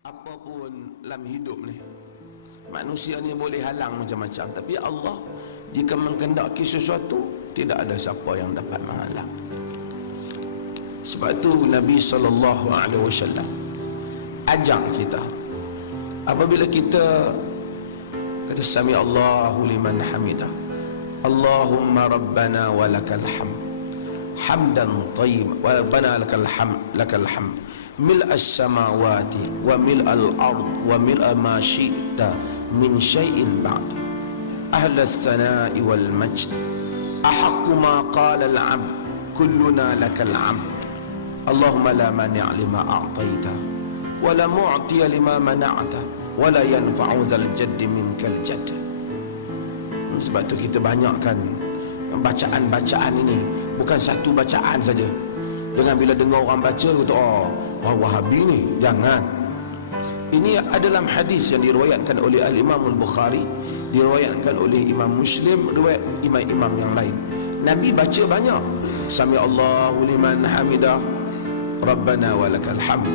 Apapun dalam hidup ni, manusia ni boleh halang macam-macam, tapi Allah jika menghendaki sesuatu, tidak ada siapa yang dapat menghalang. Sebab tu Nabi SAW ajak kita, apabila kita kata sami Allahu liman hamidah, Allahumma rabbana walakal hamd hamdan tayyib wa rabbana lakal hamd mil as-samawati wa mil al-ard wa mil ma syi'ta min syai'in ba'd ahla ats-tsana'i wal majd ahaqqu ma qala al-'abd kulluna lakal 'abd Allahumma la mani' lima a'taita wa la mu'ti lima mana'ta wa la yanfa'u dzal jaddi minkal jadd. Sebab tu kita banyakkan bacaan-bacaan ini, bukan satu bacaan saja. Jangan bila dengar orang baca kata oh Wahabi ni, jangan. Ini adalah hadis yang diriwayatkan oleh Al-Imam Al-Bukhari, diriwayatkan oleh Imam Muslim, riwayat imam-imam yang lain. Nabi baca banyak. Sami Allahu liman hamidah, Rabbana walakal hamd.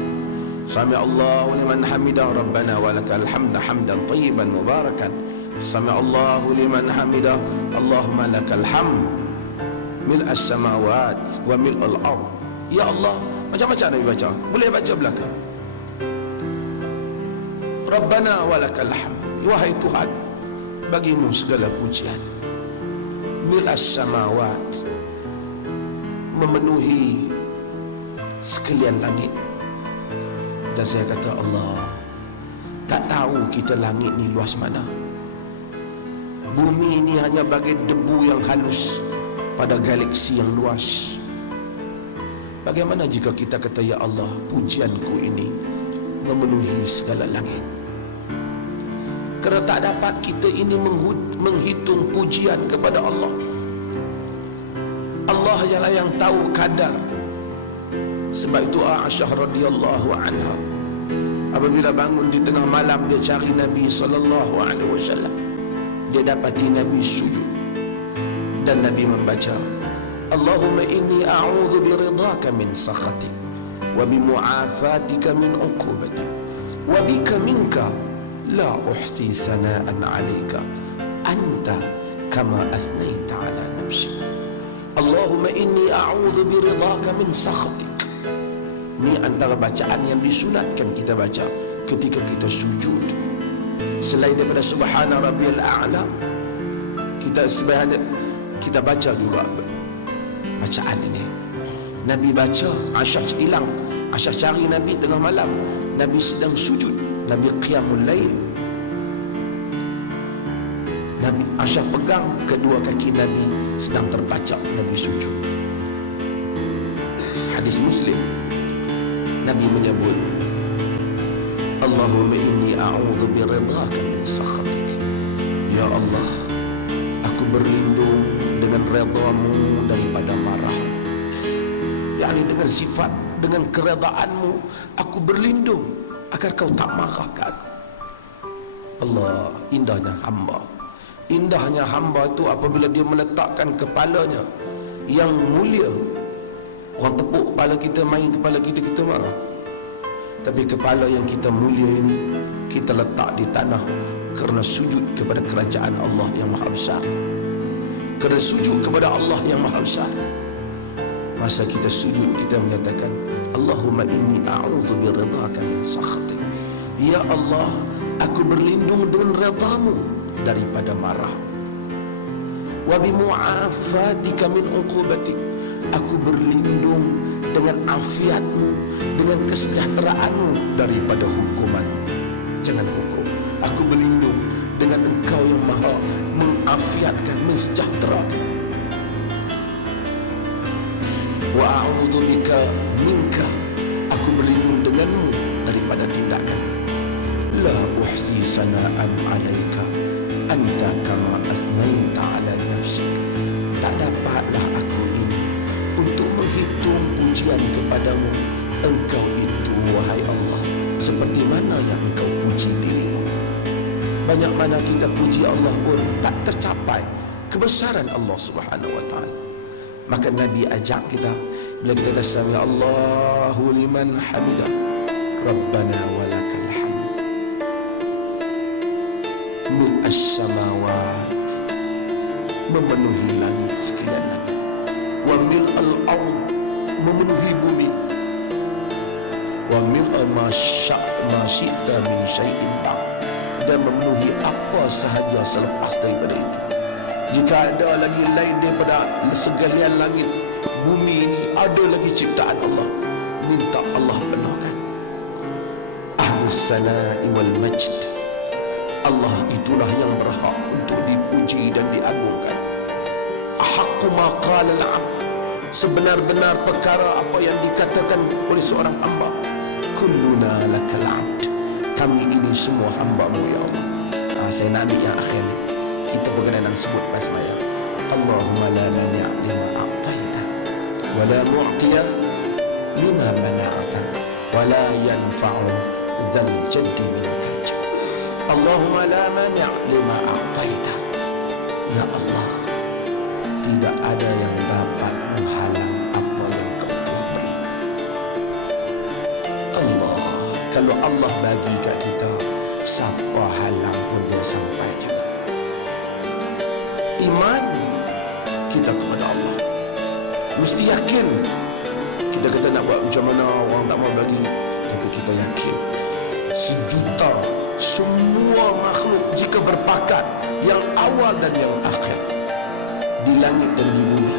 Sami Allahu liman hamidah, Rabbana walakal hamd hamdan tayyiban mubarakan. Sami Allahu liman hamidah, Allahumma lakal hamd mil as-samawat wa mil al-ard. Ya Allah, macam-macam Nabi baca, boleh baca belakang. Rabbana walakal hamd, wahai Tuhan, bagimu segala pujian. Mil as-samawat, memenuhi sekalian langit. Dan saya kata Allah, tak tahu kita langit ni luas mana. Bumi ini hanya bagai debu yang halus pada galaksi yang luas. Bagaimana jika kita kata ya Allah, pujianku ini memenuhi segala langit. Kerana tak dapat kita ini menghitung pujian kepada Allah. Allah ialah yang tahu kadar. Sebab itu Aisyah radhiyallahu anha apabila bangun di tengah malam, dia cari Nabi sallallahu alaihi wasallam. Dia dapati Nabi sujud dan Nabi membaca, Allahumma inni a'udzu biridhaka min sakhatik wa bimu'afatika min 'uqubatik wa bika minka la uhsi sana'an 'alaika anta kama asnaita 'ala nafsi. Allahumma inni a'udzu biridhaka min sakhatik. Ini antara bacaan yang disunatkan kita baca ketika kita sujud. Selain daripada subhana rabbiyal a'la, kita baca juga bacaan ini. Nabi baca, Aisyah hilang. Aisyah cari Nabi tengah malam, Nabi sedang sujud, Nabi qiyamul lail. Nabi Aisyah pegang kedua kaki Nabi sedang terbacak, Nabi sujud. Hadis Muslim, Nabi menyebut, Allahumma inni a'udzu biridhaka min sakhatik. Ya Allah, aku berlindung dengan redha-Mu daripada marah. yakni dengan sifat, dengan keredaanmu aku berlindung agar kau tak marah ke aku. Allah, indahnya hamba. Indahnya hamba itu apabila dia meletakkan kepalanya yang mulia. Orang tepuk kepala kita, main kepala kita, kita marah. Tapi kepala yang kita mulia ini kita letak di tanah kerana sujud kepada kerajaan Allah yang maha besar, kerana sujud kepada Allah yang maha besar. Masa kita sujud, kita menyatakan, Allahumma inni a'udzu biridhaka min sakhatik. Ya Allah, aku berlindung dengan redha-Mu daripada marah. Wa bimu'afatika min uqubatik. Aku berlindung dengan afiat-Mu, dengan kesejahteraan-Mu daripada hukuman. Jangan hukum. Aku berlindung dengan Engkau yang maha mengafiatkan, mensejahterakan. Wa a'udzu bika minka. Aku berlindung denganmu daripada tindakan. La uhsi sana'an 'alaika anta kama asnaita 'ala nafsik. Tak dapatlah aku ini untuk menghitung pujian kepadamu. Engkau itu, wahai Allah, seperti mana yang Engkau puji dirimu. Banyak mana kita puji Allah pun tak tercapai kebesaran Allah Subhanahu wa ta'ala. Maka Nabi ajak kita, bila kita sami Allahu liman hamidah, Rabbana walakal hamd mil as-samawat, memenuhi langit sekalian langit, wa mil al-ard, memenuhi bumi, wa mil ma syi'ta min syai'in ba'd, dan memenuhi apa sahaja selepas daripada itu. Jika ada lagi lain daripada segalian langit bumi ini, ada lagi ciptaan Allah, minta Allah penuhkan. Ahlus sana'i wal majd, Allah itulah yang berhak untuk dipuji dan diagungkan. Ahaqqu ma qala al-'abd, sebenar-benar perkara apa yang dikatakan oleh seorang hamba. Kulluna lakal 'abd, kami ini semua hamba-Mu ya Allah. Saya nak ambil yang akhir ni. Kita berkenaan sebut pas maya. Allahumma la mani' lima a'taita wa la mu'tiya lima mana'ata wa la yanfa'u dzal jaddi minkal jadd. Allahumma la mani' lima a'taita, ya Allah, tidak ada yang dapat menghalang apa yang Kau telah beri. Allah, kalau Allah bagi kat kita, siapa halang pun dia sampai juga. Iman kita kepada Allah, mesti yakin. Kita kata nak buat macam mana, orang tak mau bagi, tapi kita yakin sejuta semua makhluk jika berpakat, yang awal dan yang akhir, di langit dan di bumi,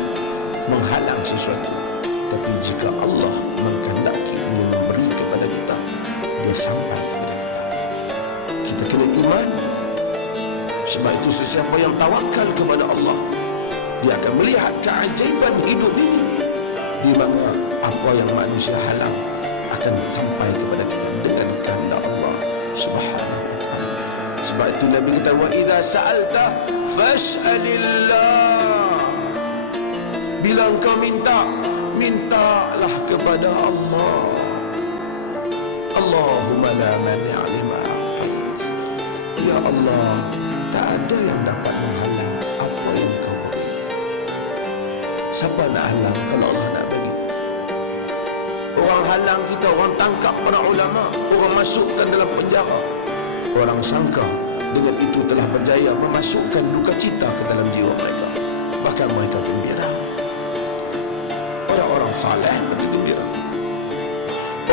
menghalang sesuatu. Tapi jika Allah mengkehendaki ingin memberi kepada kita, dia sampai kepada kita. Kita kena iman. Sebab itu sesiapa yang tawakal kepada Allah, dia akan melihat keajaiban hidup ini, di mana apa yang manusia halang akan sampai kepada kita dengan kehendak Allah Subhanahu wa ta'ala. Sebab itu Nabi kata, wa idza sa'alta fas'alillah, bila engkau minta, mintalah kepada Allah. Allahumma la mani' lima a'tait, ya Allah, tak ada yang dapat menghalang apa yang Kau beri. Siapa nak halang kalau Allah nak bagi? Orang halang kita, orang tangkap para ulama, orang masukkan dalam penjara. Orang sangka dengan itu telah berjaya memasukkan duka cita ke dalam jiwa mereka. Bahkan mereka gembira. Orang-orang saleh mereka gembira.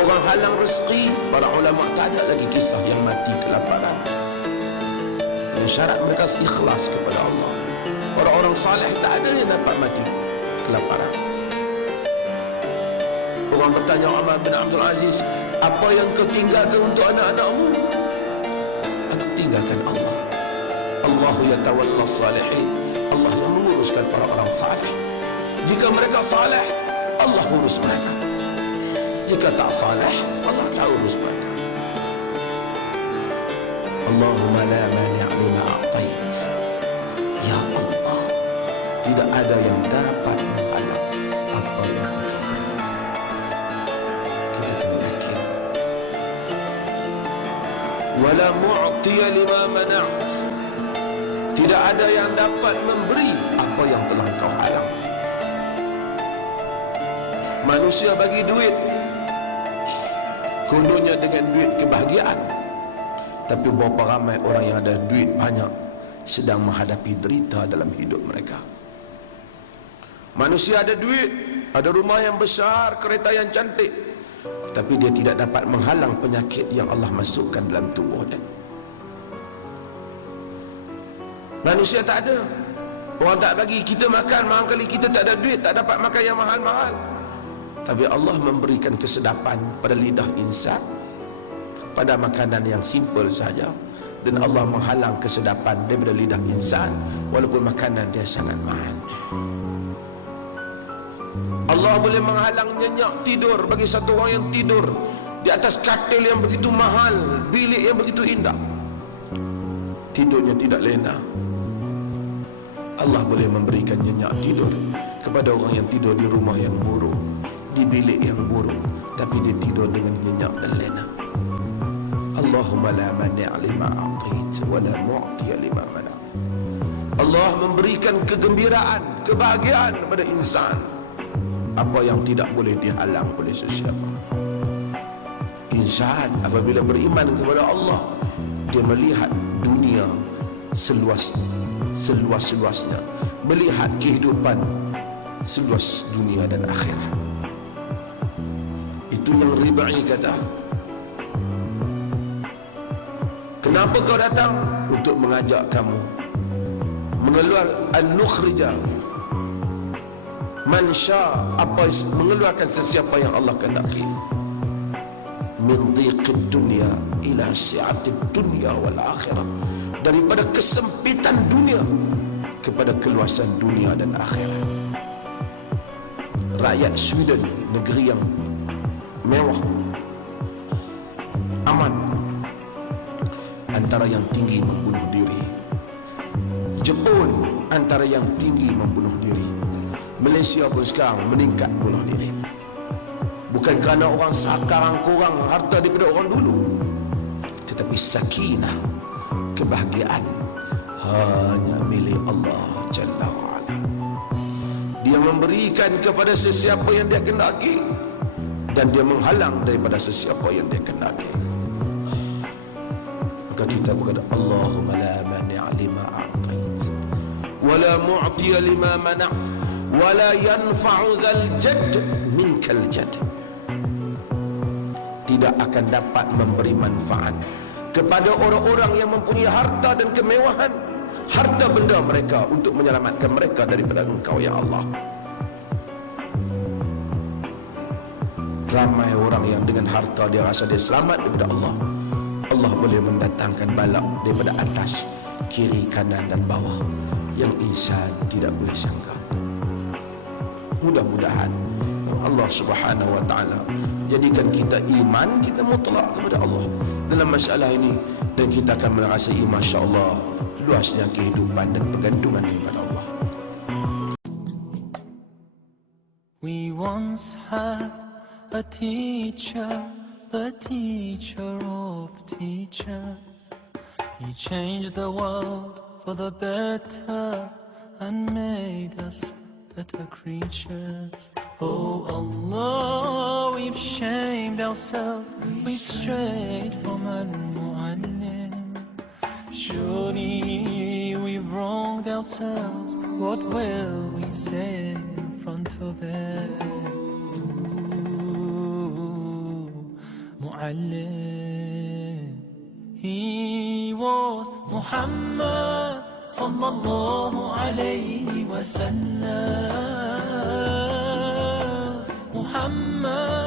Orang halang rezeki, para ulama tak ada lagi kisah yang mati kelaparan. Syarat mereka ikhlas kepada Allah. Orang-orang saleh tak ada yang dapat mati kelaparan. Orang bertanya Umar bin Abdul Aziz, apa yang kau tinggalkan untuk anak-anakmu? Aku tinggalkan Allah. Allah yatawalla salihin, Allah yang menguruskan para orang saleh. Jika mereka saleh, Allah urus mereka. Jika tak saleh, Allah tak urus mereka. Allahumma la mani' lima a'tait, ya Allah, tidak ada yang dapat menghalang apa yang Engkau beri. Kita kena yakin. Wala mu'tiya lima mana'at, tidak ada yang dapat memberi apa yang telah Engkau halang. Manusia bagi duit, kononnya dengan duit kebahagiaan. Tapi berapa ramai orang yang ada duit banyak sedang menghadapi derita dalam hidup mereka. Manusia ada duit, ada rumah yang besar, kereta yang cantik, tapi dia tidak dapat menghalang penyakit yang Allah masukkan dalam tubuhnya. Manusia tak ada. Orang tak bagi kita makan, mahal kali kita tak ada duit, tak dapat makan yang mahal-mahal. Tapi Allah memberikan kesedapan pada lidah insan, pada makanan yang simple saja, dan Allah menghalang kesedapan daripada lidah insan walaupun makanan dia sangat mahal. Allah boleh menghalang nyenyak tidur bagi satu orang yang tidur di atas katil yang begitu mahal, bilik yang begitu indah, tidurnya tidak lena. Allah boleh memberikan nyenyak tidur kepada orang yang tidur di rumah yang buruk, di bilik yang buruk, tapi dia tidur dengan nyenyak dan lena. Allahumma la mani' lima a'tait wa la mu'tiya lima mana'. Allah memberikan kegembiraan, kebahagiaan kepada insan, apa yang tidak boleh dihalang oleh sesiapa. insan apabila beriman kepada Allah, dia melihat dunia seluas-luasnya, melihat kehidupan seluas dunia dan akhirat. Itu yang Rib'i kata, kenapa kau datang? Untuk mengajak kamu mengeluarkan man sya, mengeluarkan sesiapa yang Allah kehendaki, min dhiqid dunya ila si'atid dunya wal akhirah, daripada kesempitan dunia kepada keluasan dunia dan akhirat. Rakyat Sweden, negeri yang mewah, aman, antara yang tinggi membunuh diri. Jepun antara yang tinggi membunuh diri. Malaysia pun sekarang meningkat bunuh diri. Bukan kerana orang sekarang kurang harta daripada orang dulu, tetapi sakinah, kebahagiaan hanya milik Allah Jalla wa'ala. Dia memberikan kepada sesiapa yang dia kehendaki, dan dia menghalang daripada sesiapa yang dia kehendaki. Maka kita berkata, Allahumma la mani'a lima a'tait, wa la mu'tiya lima mana'at, wa la yanfa'u dhal jadd minkal jadd. Tidak akan dapat memberi manfaat kepada orang-orang yang mempunyai harta dan kemewahan, harta benda mereka untuk menyelamatkan mereka daripada Engkau ya Allah. Ramai orang yang dengan harta dia rasa dia selamat daripada Allah. Allah boleh mendatangkan balak daripada atas, kiri, kanan dan bawah yang insan tidak boleh sangka. Mudah-mudahan Allah Subhanahu wa taala jadikan kita iman kita mutlak kepada Allah dalam masalah ini, dan kita akan merasai masya-Allah luasnya kehidupan dan pergantungan kepada Allah. We once had a teacher, the teacher of teachers. He changed the world for the better and made us better creatures. Oh Allah, we've shamed ourselves, we've strayed from Al-Mu'allim. Surely we've wronged ourselves, what will we say in front of it? Mu'allim, he was Muhammad sallallahu alayhi wa sallam. Muhammad